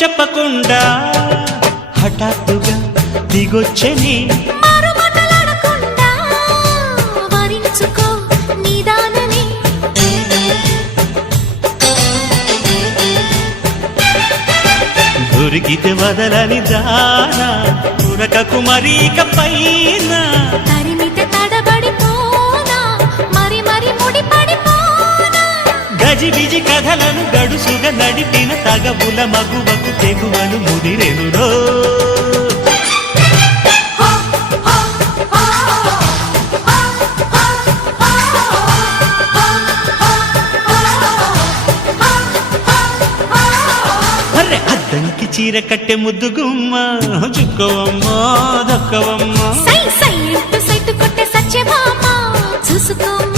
చెప్పకుండా హఠాత్తుగా దిగొచ్చని దొరికితే వదలని దానా ఉరకకు మరీక పైన తరిమితే తడబడిపోనా మరి మరి ముడిపడిపోనా గజిబిజి కథలను గడుసుగా నడిపిన తగవుల మగువకు తెగువను ముదిరెనురో అద్దంకి చీర కట్టె ముద్దు గుమ్మ చుక్కవమ్మ దక్కవమ్మ సై సై సైటు కొట్టే సత్యభామ చూసుకోమ్మ